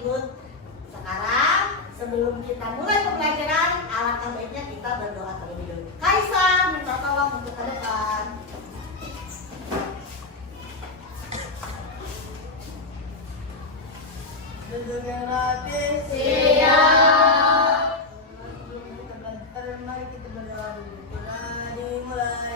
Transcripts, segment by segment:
good. Sekarang sebelum kita mulai pembelajaran, alangkah baiknya kita berdoa terlebih dahulu. Kaisar minta tolong untuk ke depan. Dengan hati siap. Mari kita berdoa dulu. Dimulai.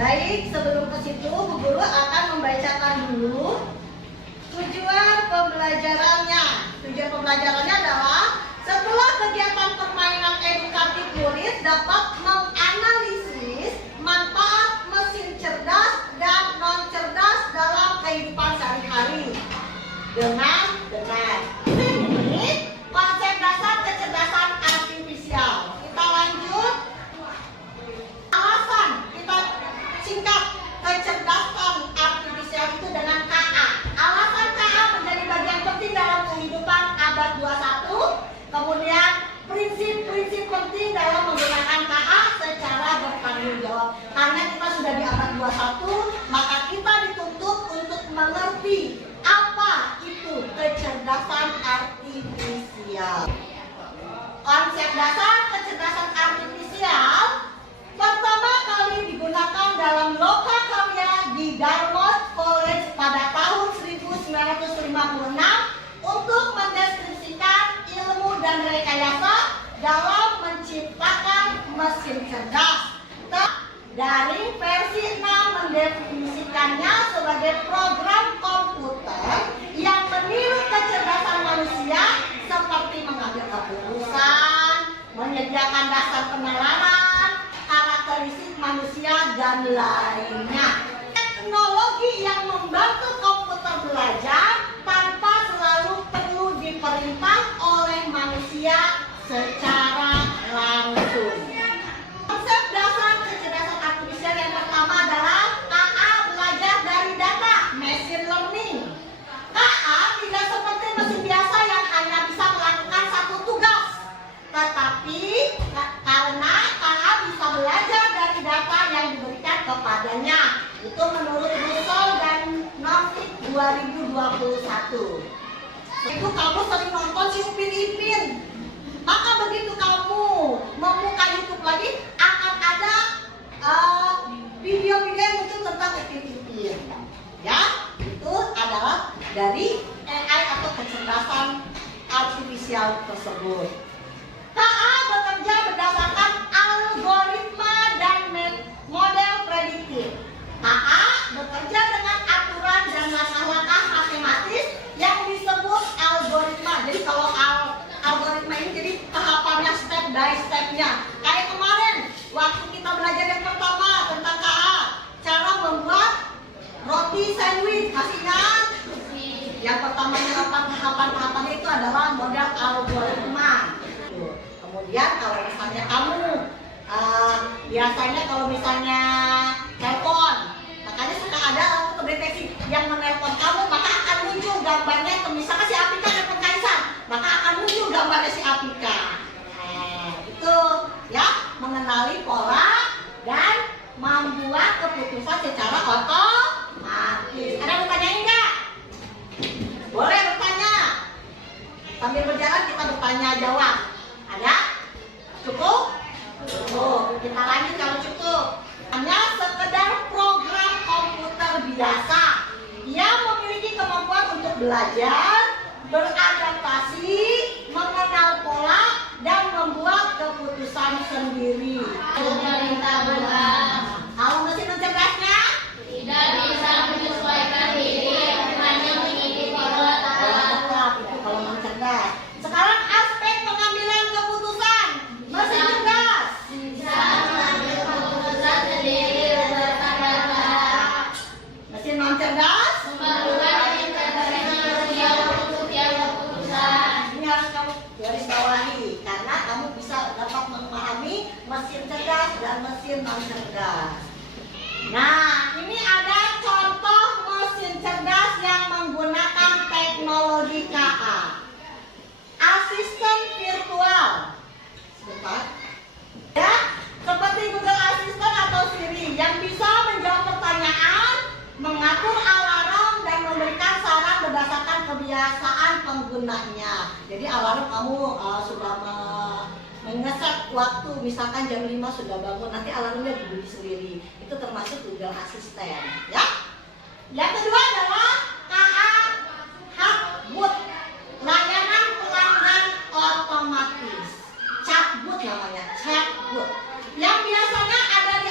Baik, sebelum ke situ, Bu Guru akan membacakan dulu tujuan pembelajarannya. Tujuan pembelajarannya adalah setelah kegiatan permainan edukatif murid dapat menganalisis manfaat mesin cerdas dan non cerdas dalam kehidupan sehari-hari dengan benar. Ini konsep dasar kecerdasan artifisial. Kita lanjut. Alasan kita singkat kecerdasan artifisial itu dengan KA. Alasan KA menjadi bagian penting dalam kehidupan abad 21. Kemudian prinsip-prinsip penting dalam menggunakan KA secara bertanggung jawab. Karena kita sudah di abad 21, maka kita dituntut untuk mengerti apa itu kecerdasan artifisial. Konsep dasar kecerdasan artifisial pertama kali digunakan dalam lokakarya di Dartmouth College pada tahun 1956 untuk mendeskripsikan ilmu dan rekayasa dalam menciptakan mesin cerdas. Dari versi 6 mendefinisikannya sebagai program komputer yang meniru kecerdasan manusia seperti mengambil keputusan, menyediakan dasar penalaran, karakteristik manusia dan lainnya. Teknologi yang membantu komputer belajar tanpa selalu perlu diperintah oleh manusia secara langsung. Konsep dasar kecerdasan artifisial yang pertama adalah KA belajar dari data, machine learning. KA tidak seperti mesin biasa yang hanya bisa melakukan satu tugas, tetapi karena KA bisa belajar dari data yang diberikan kepadanya. Itu menurut Russell dan Novick 2021. Itu kamu sering nonton si Upin Ipin. Maka begitu kamu membuka YouTube lagi, akan ada video-video yang muncul tentang Upin Ipin. Ya, itu adalah dari AI atau kecerdasan artifisial tersebut. KA bekerja berdasarkan algoritma dan model prediktif. KA bekerja dengan aturan dan langkah-langkah matematis yang disebut algoritma. Jadi kalau algoritma ini jadi tahapannya step by stepnya. Kayak kemarin waktu kita belajar yang pertama tentang KA, cara membuat roti sandwich. Masih ingat? Yang pertamanya tahapan-tahapannya itu adalah model algoritma. Kemudian kalau misalnya kamu biasanya kalau misalnya telepon, makanya suka ada langsung kedeteksi yang menelpon kamu, maka akan muncul gambarnya. Misalkan si Apika telepon Kaisar, maka akan muncul gambarnya si Apika. Itu ya, mengenali pola dan membuat keputusan secara otomatis. Ada yang bertanya enggak? Boleh bertanya. Sambil berjalan kita bertanya jawab. Ada? Cukup? Cukup. Kita lanjut kalau cukup. Hanya sekedar program komputer biasa yang memiliki kemampuan untuk belajar, beradaptasi, mengenal pola, dan membuat keputusan sendiri. Kalau mesin mencerdasnya? Tidak bisa mesin non cerdas. Nah, ini ada contoh mesin cerdas yang menggunakan teknologi KA. Asisten virtual. Sebentar. Ya, seperti Google Assistant atau Siri yang bisa menjawab pertanyaan, mengatur alarm dan memberikan saran berdasarkan kebiasaan penggunanya. Jadi alarm kamu sudah mengeset waktu, misalkan jam 5 sudah bangun, nanti alarmnya berbunyi sendiri. Itu termasuk Google Assistant, ya. Yang kedua adalah KA Chatbot, layanan pelanggan otomatis. Chatbot namanya, chatbot. Yang biasanya ada di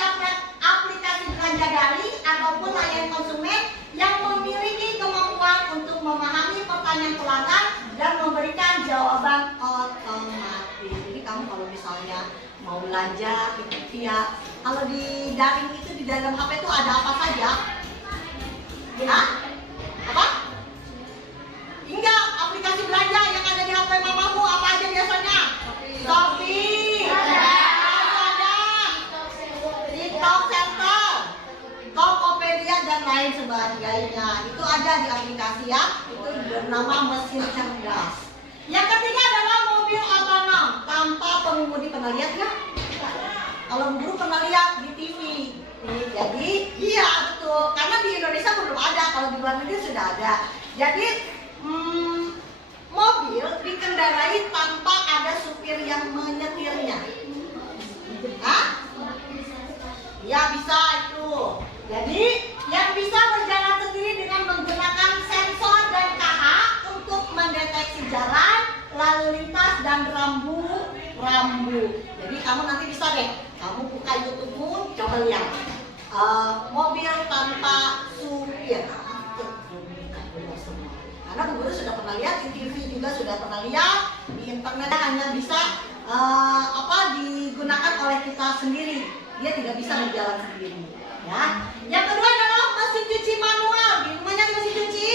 aplikasi belanja daring ataupun layanan konsumen yang memiliki kemampuan untuk memahami pertanyaan pelanggan dan memberikan jawaban otomatis. Jadi kamu kalau misalnya mau belanja ya, kalau di daring itu di dalam HP itu ada apa saja? Hah? Apa? Enggak, aplikasi belanja yang ada di HP mamamu apa aja biasanya? Shopee, Lazada, TikTok Center, Tokopedia dan lain sebagainya. Itu ada di aplikasi ya. Itu bernama mesin cerdas. Yang ketiga adalah mobil otonom tanpa pengemudi. Pernah lihat ya? Kalau guru pernah lihat di TV. Jadi iya betul. Karena di Indonesia belum ada. Kalau di luar negeri sudah ada. Jadi mobil dikendarai tanpa ada supir yang menyetirnya. Hah? Ya bisa itu. Jadi yang bisa berjalan sendiri dengan menggunakan sensor dan KA untuk mendeteksi jalan, lalu lintas dan rambu-rambu. Jadi kamu nanti bisa deh, kamu buka YouTube-mu, coba lihat mobil tanpa supir. Karena guru sudah pernah lihat di TV juga sudah pernah lihat, di internet hanya bisa digunakan oleh kita sendiri. Dia tidak bisa berjalan sendiri. Ya. Yang kedua adalah mesin cuci manual. Di rumahnya ada mesin cuci?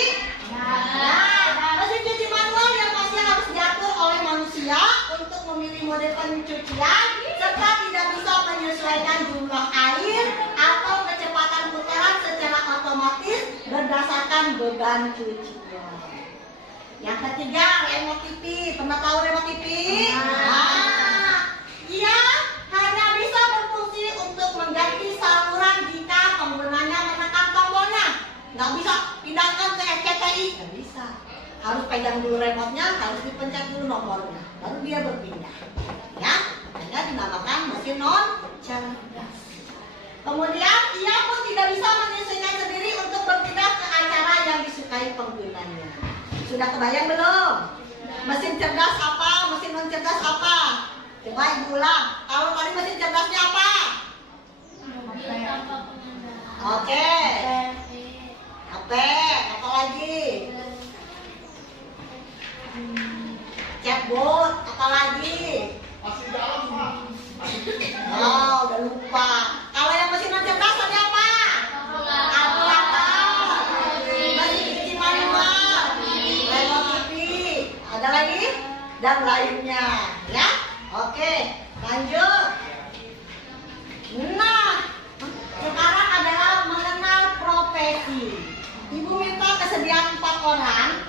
Nah, mesin cuci manual yang masih harus diatur oleh manusia untuk memilih mode pencucian serta tidak bisa menyesuaikan jumlah air atau kecepatan putaran secara otomatis berdasarkan beban cucian. Yang ketiga, remote TV. Pernah tahu remote TV? Iya, hanya bisa berfungsi untuk mengganti saluran jika penggunanya menekan tombolnya. Nggak bisa pindahkan ke SCTI, nggak bisa. Harus pegang dulu remote-nya, harus dipencet dulu nomornya, baru dia berpindah. Ya, hanya dinamakan mesin non cerdas. Kemudian ia pun tidak bisa menyesuaikan sendiri untuk berpindah ke acara yang disukai penggunanya. Sudah kebayang belum? Mesin cerdas apa? Mesin non cerdas apa? Coba ibu ulang. Kalau tadi mesin cerdasnya apa? Oke. HP. Apa lagi? Chatbot. Apa lagi? Masih dalam, Pak. Oh, udah lupa. Kalau yang mesin non cerdas tadi apa? Kalkulator. Mesin cuci manual. Remote TV. Ada lagi? Dan lainnya. Ya? Oke, lanjut. Nah, sekarang adalah mengenal profesi. Ibu minta kesediaan 4 orang.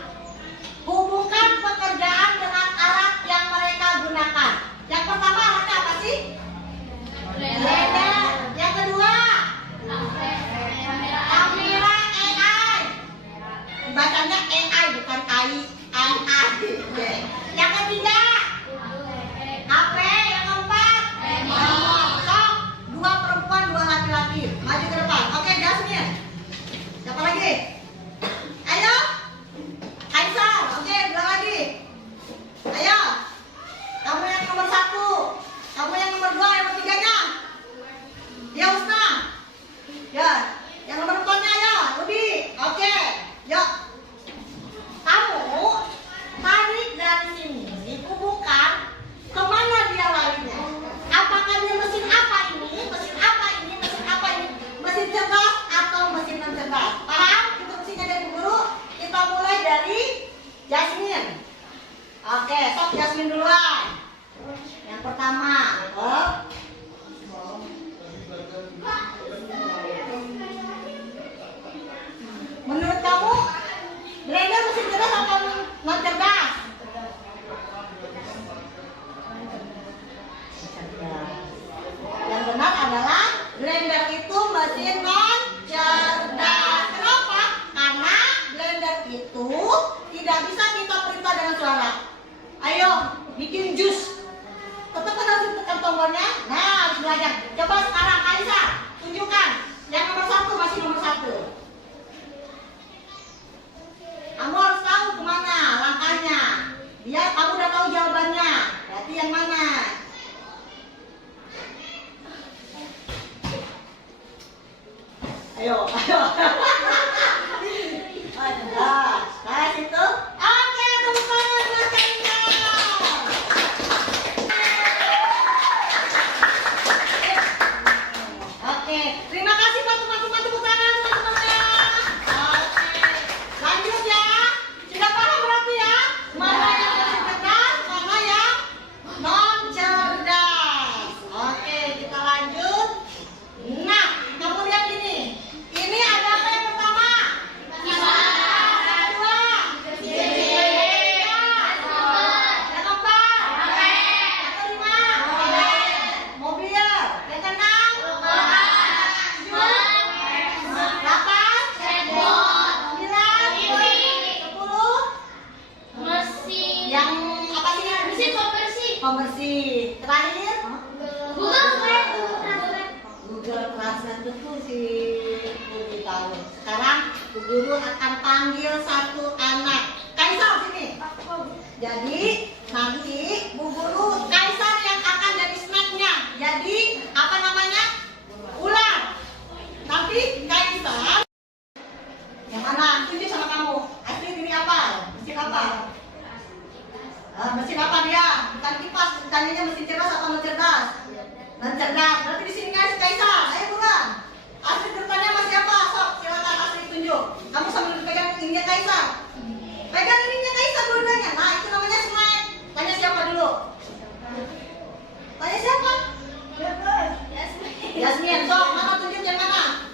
Hubungkan pekerjaan dengan alat yang mereka gunakan. Yang pertama alatnya apa sih? Blender. Yang kedua? Kamera AI. Bacanya AI bukan AI. AI. Yang ketiga? HP. Yang keempat? jus. Tetap kan harus tekan tombolnya. Nah, harus belajar. Coba sekarang Kaisa, tunjukkan. Yang nomor 1 masih nomor 1. Kamu harus tahu kemana langkahnya. Biar kamu udah tahu jawabannya. Berarti yang mana? Ayo, ayo. Nah, situ. Oke, tepuk tangan buat Kaisa. Oke, terima kasih buat teman-teman, tepuk tangan teman-temannya. Oke, lanjut ya. Sudah paham berarti ya? Mana yang cerdas, mana yang non cerdas. Oke, kita lanjut. Nah, kamu lihat ini. Ini ada apa yang pertama? Yang kedua. Yang keempat. Yang kelima. Mobil. Yang keenam. Delapan. Sembilan. 10. Yang apa sih? Pembersih. Terakhir. Google Translate betul sih. Budi tahu. Sekarang Bu Guru akan panggil satu anak. Kaisar sini. Jadi nanti Bu Guru Kaisar yang akan jadi snacknya. Jadi apa namanya? Ular. Nanti Kaisar. Yang mana? Tunjuk sama kamu. Asli ini apa? Mesin apa? Mesin apa dia? Bukan kipas. Tanyanya mesin cerdas atau non cerdas? Non cerdas. Berarti di sini ngasih Kaisar. Ayo buruan. Asli depannya masih apa? Sok, silakan Asli tunjuk. Kamu sambil pegang ininya Kaisar. Pegang ininya Kaisar dulu-duanya. Nah, itu namanya snack. Tanya siapa dulu? Tanya siapa? Yasmin. Sok, mana tunjuk yang mana?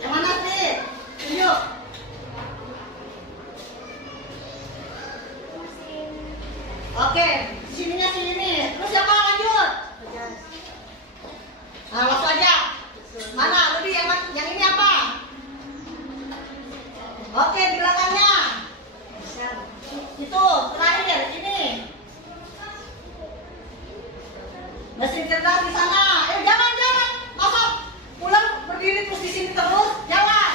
Yang mana sih? Tunjuk. Oke, sininya sini. Terus siapa lanjut? Nah, langsung aja. Mana? Lebih yang ini apa? Oke, di belakangnya. Itu terakhir ini. Mesin cerdas di sana. Jangan. Masa ular berdiri terus di sini terus? Jangan.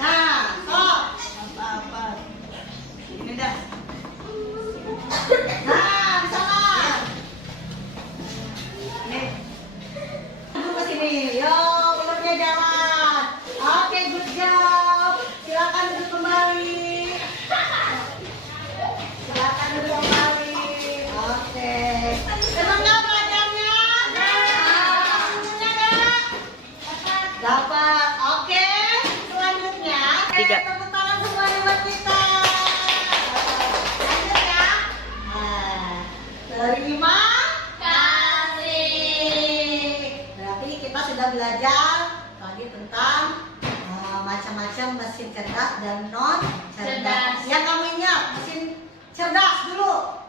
Nah, stop. Apa? Ini dah. Nah, di sana. Nih. Duduk ke sini. Yo, ularnya jalan. Oke, good job. Silakan duduk kembali. Silakan duduk kembali. Oke. Senang nggak belajarnya? Ilmunya nggak? Dapat. Oke. Selanjutnya, tepuk tangan semuanya buat kita. Lanjut ya. Nah, terima kasih. Berarti kita sudah belajar tadi tentang macam-macam mesin cerdas dan non cerdas. Yang kamu ingat mesin cerdas dulu.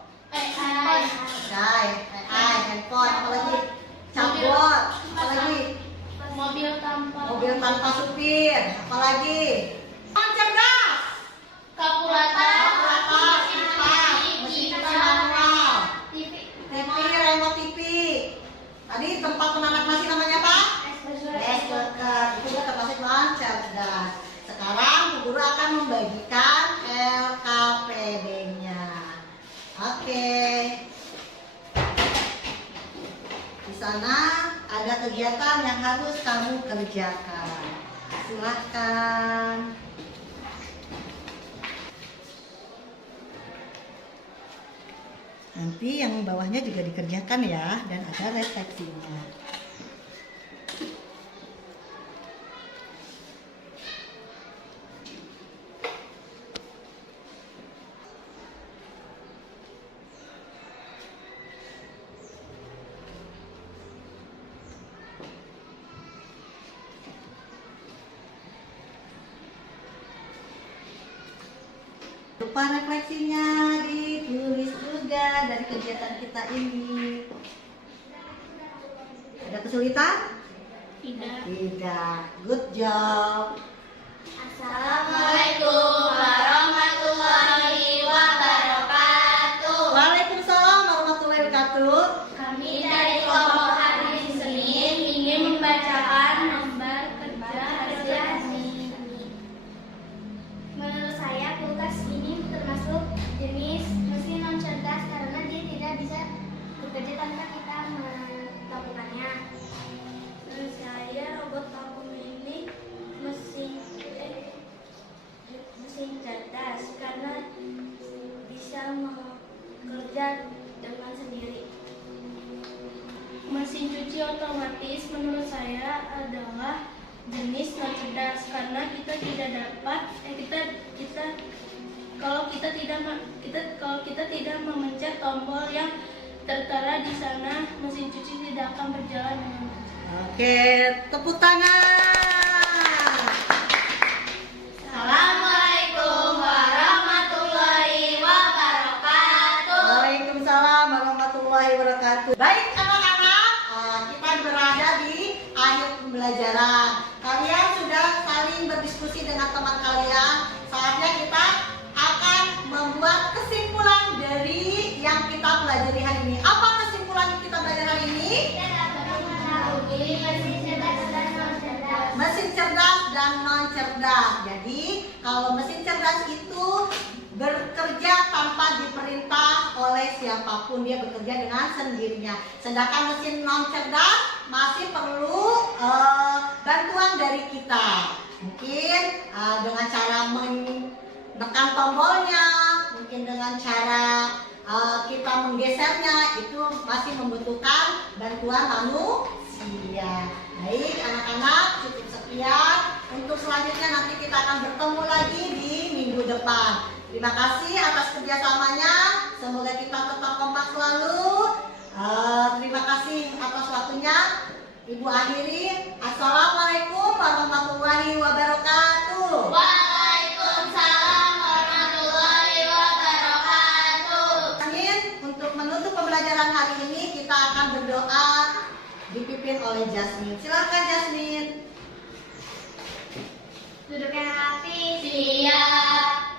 Handphone, apalagi chatbot, apalagi Mobil mobil tanpa supir, apalagi non cerdas. kalkulator, Kipas, mesin cuci manual, TV, remote TV. Tadi tempat menanak nasi namanya apa? Rice cooker. Itu udah termasuk non cerdas. Sekarang Bu Guru akan membagikan LKPD-nya. Oke. Di sana ada kegiatan yang harus kamu kerjakan. Silahkan. Nanti yang bawahnya juga dikerjakan ya, dan ada refleksinya. Lupa refleksinya ditulis juga dari kegiatan kita ini. Ada kesulitan? Tidak. Tidak. Good job. Assalamualaikum warahmatullahi wabarakatuh. otomatis menurut saya adalah jenis non cerdas karena kita tidak dapat kalau kita tidak memencet tombol yang tertera di sana, mesin cuci tidak akan berjalan dengan lancar. Oke, tepuk tangan. Assalamualaikum warahmatullahi wabarakatuh. Waalaikumsalam warahmatullahi wabarakatuh. Baik anak-anak, kita berada di akhir pembelajaran. Kalian sudah saling berdiskusi dengan teman kalian. Saatnya kita akan membuat kesimpulan dari yang kita pelajari hari ini. Apa kesimpulan yang kita belajar hari ini? Mesin cerdas dan non cerdas. Jadi kalau mesin cerdas itu bekerja tanpa diperintah oleh siapapun, dia bekerja dengan sendirinya. Sedangkan mesin non cerdas masih perlu bantuan dari kita. Mungkin dengan cara menekan tombolnya, mungkin dengan cara kita menggesernya, itu masih membutuhkan bantuan manusia. Baik anak-anak, cukup sekian. Untuk selanjutnya nanti kita akan bertemu lagi di minggu depan. Terima kasih atas kerjasamanya. Semoga kita tetap kompak selalu. Terima kasih atas waktunya. Ibu akhiri. Assalamualaikum warahmatullahi wabarakatuh. Waalaikumsalam warahmatullahi wabarakatuh. Amin. Untuk menutup pembelajaran hari ini kita akan berdoa dipimpin oleh Jasmine. Silakan Jasmine. Duduk yang rapi.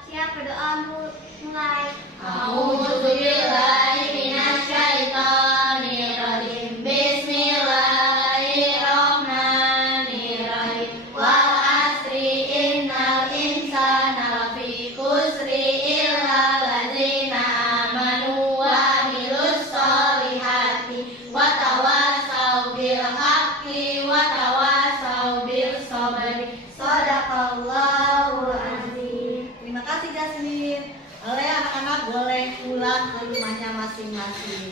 Siap berdoa mulai. A'udzubillahi minasyaitonirrajim. Bismillahirrahmanirrahim. Wal asri innal insana lafi khusri illa ladzina amanu wa amilus solihati wa tawasau bil haqqi wa tawasau bil sabri. Shadaqallahul azim. Terima kasih Jasmine. Oleh anak-anak boleh pulang ke rumahnya masing-masing.